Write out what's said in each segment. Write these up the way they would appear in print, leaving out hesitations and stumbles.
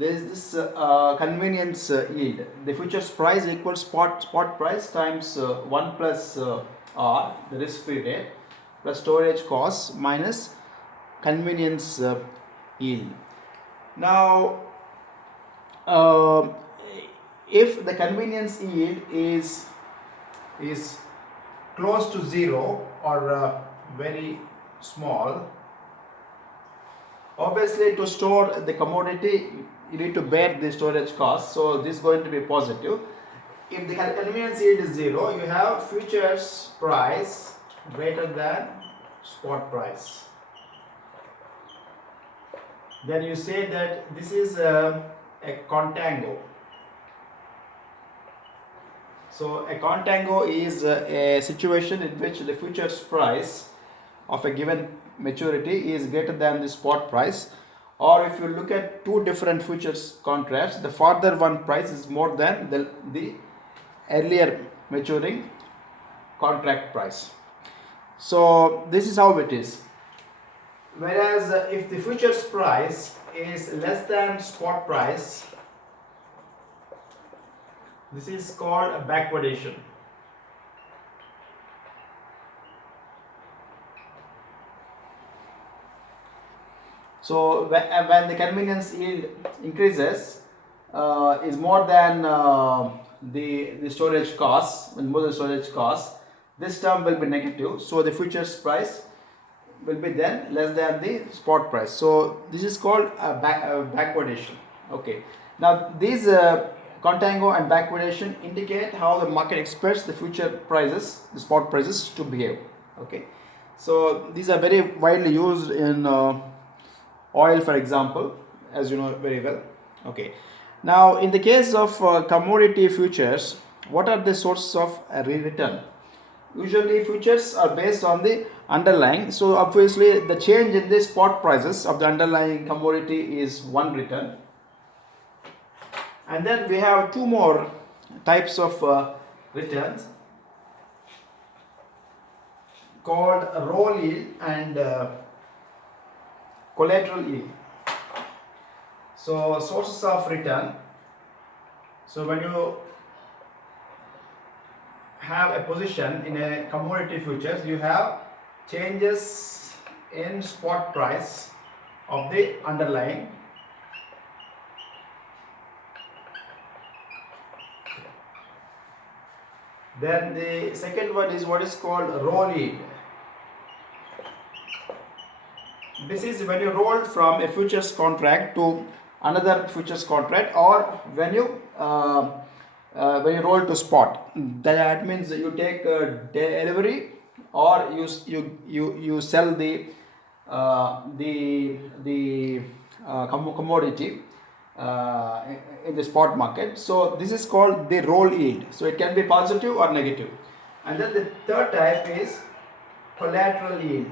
there is this convenience yield. The futures price equals spot price times 1 plus r, the risk free rate, plus storage costs minus convenience yield. Now if the convenience yield is close to zero or very small, obviously to store the commodity you need to bear the storage cost, so this is going to be positive. If the convenience yield is zero, you have futures price greater than spot price. Then you say that this is a contango. So a contango is a situation in which the futures price of a given maturity is greater than the spot price, or if you look at two different futures contracts, the further one price is more than the earlier maturing contract price. So this is how it is. Whereas if the futures price is less than spot price, this is called a backwardation. So when the convenience yield increases, is more than the storage costs, when more than storage costs, this term will be negative. So the futures price will be then less than the spot price. So this is called a backwardation. Okay. Now these contango and backwardation indicate how the market expects the future prices, the spot prices, to behave. Okay. So these are very widely used in oil, for example, as you know very well. Okay. Now in the case of commodity futures, what are the sources of return? Usually futures are based on the underlying, so obviously the change in the spot prices of the underlying commodity is one return. And then we have two more types of returns called roll yield and collateral yield. So sources of return. So when you have a position in a commodity futures, you have changes in spot price of the underlying. Then the second one is what is called roll yield. This is when you roll from a futures contract to another futures contract, or when you roll to spot. That means you take delivery, or you sell the commodity in the spot market. So this is called the roll yield. So it can be positive or negative. And then the third type is collateral yield.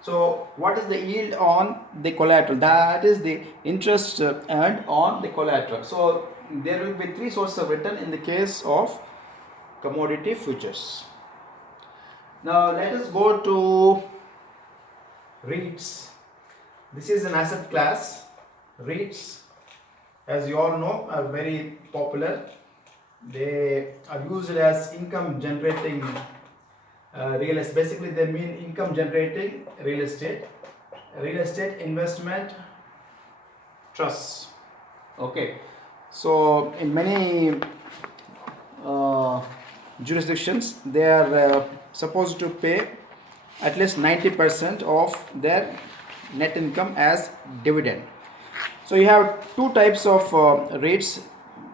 So what is the yield on the collateral? That is the interest earned on the collateral. So there will be three sources of return in the case of commodity futures. Now let us go to REITs. This is an asset class. REITs, as you all know, are very popular. They are used as income generating real estate. Basically they mean income generating real estate investment trusts. Okay. So in many jurisdictions they are supposed to pay at least 90% of their net income as dividend. So you have two types of REITs.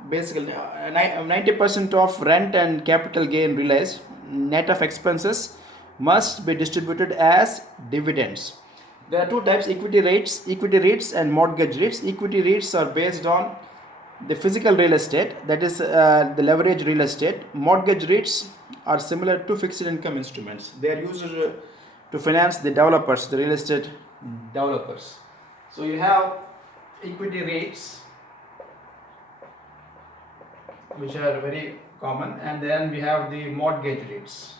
Basically 90% of rent and capital gain realized net of expenses must be distributed as dividends. There are two types: equity REITs and mortgage REITs. Equity REITs are based on the physical real estate, that is the leverage real estate. Mortgage REITs are similar to fixed income instruments. They are used to finance the developers, the real estate developers. So you have equity REITs, which are very common, and then we have the mortgage REITs.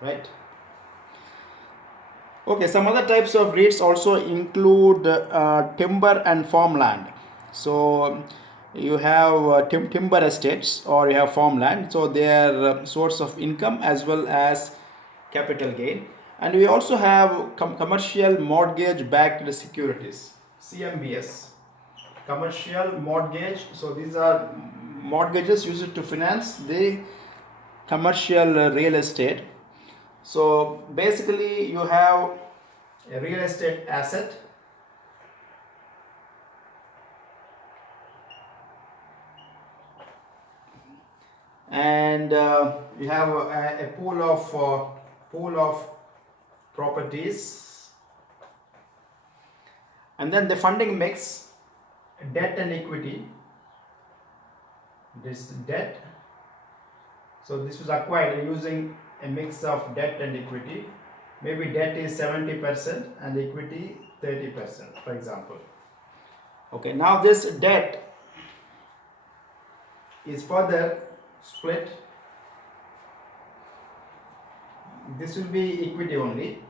Right. Okay, some other types of REITs also include timber and farmland. So you have timber estates or you have farmland. So they are source of income as well as capital gain. And we also have commercial mortgage backed securities, CMBS. Commercial mortgage. So these are mortgages used to finance the commercial real estate. So basically, you have a real estate asset, and you have a pool of properties, and then the funding mix, debt and equity. This debt. So this was acquired using a mix of debt and equity. Maybe debt is 70% and equity 30%, for example. Okay, now this debt is further split. This will be equity only,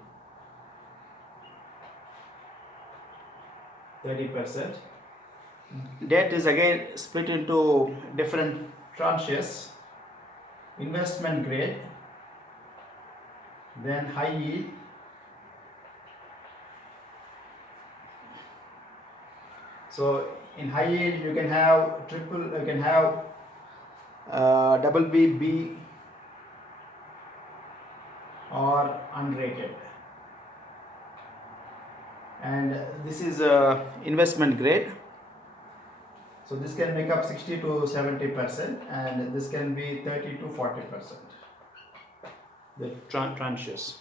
30%. Debt is again split into different tranches. Investment grade, then high yield, so in high yield you can have double B, or unrated, and this is investment grade. So this can make up 60 to 70%, and this can be 30 to 40%. The tranches.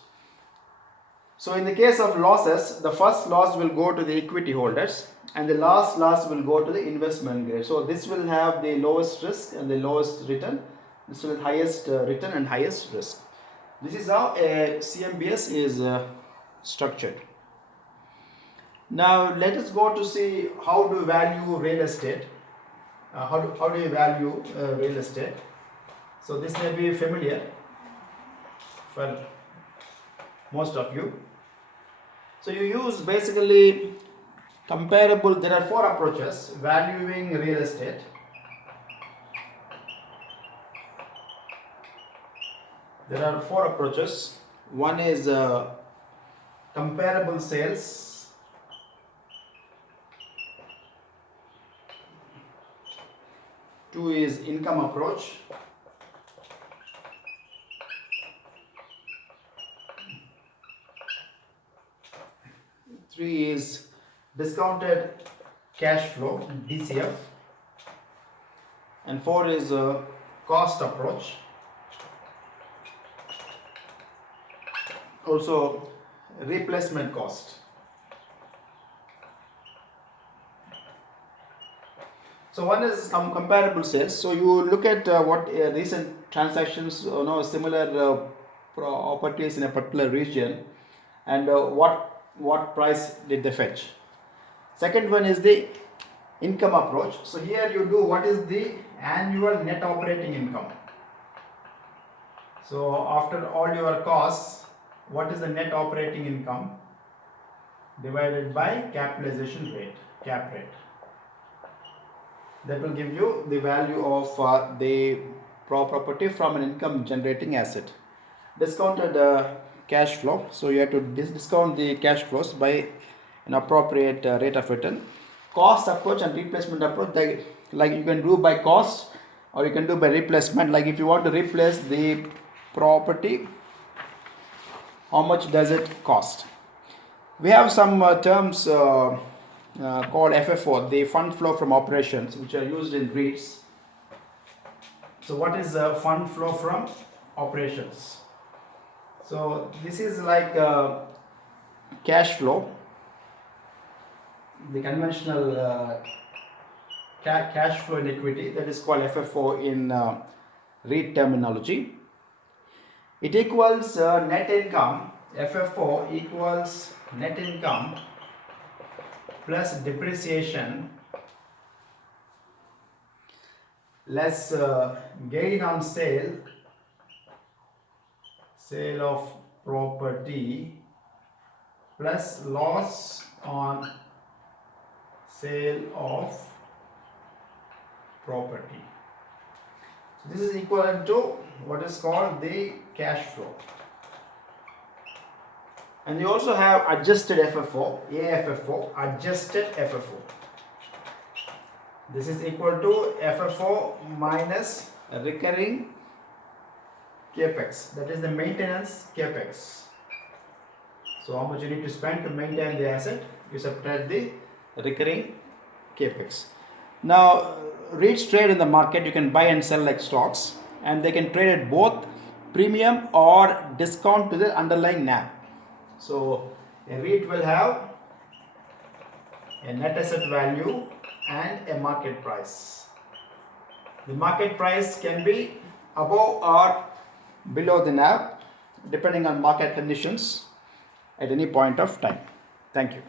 So in the case of losses, the first loss will go to the equity holders, and the last loss will go to the investment grade. So this will have the lowest risk and the lowest return. This will have highest return and highest risk. This is how a CMBS is structured. Now let us go to see how to value real estate. How do you value real estate? So this may be familiar for most of you. So you use basically comparable. There are 4 approaches valuing real estate. There are 4 approaches. One is comparable sales. 2 is income approach. 3 is discounted cash flow, DCF. And 4 is cost approach. Also replacement cost. So one is comparable sales. So you look at what recent transactions, similar properties in a particular region, and what price did they fetch. Second one is the income approach. So here you do what is the annual net operating income. So after all your costs, what is the net operating income divided by capitalization rate, cap rate. That will give you the value of the property from an income generating asset. Discounted cash flow. So you have to discount the cash flows by an appropriate rate of return. Cost approach and replacement approach, like you can do by cost or you can do by replacement. Like if you want to replace the property, how much does it cost? We have some terms called FFO, the fund flow from operations, which are used in REITs. So what is fund flow from operations? So this is like cash flow, the conventional cash flow in equity, that is called FFO in REIT terminology. It equals net income. FFO equals net income plus depreciation less gain on sale of property plus loss on sale of property. So this is equivalent to what is called the cash flow. And you also have adjusted FFO, AFFO, adjusted FFO. This is equal to FFO minus recurring capex, that is the maintenance capex. So how much you need to spend to maintain the asset, you subtract the recurring capex. Now REITs trade in the market, you can buy and sell like stocks, and they can trade at both premium or discount to the underlying NAV. So a REIT will have a net asset value and a market price. The market price can be above or below the NAV depending on market conditions at any point of time. Thank you.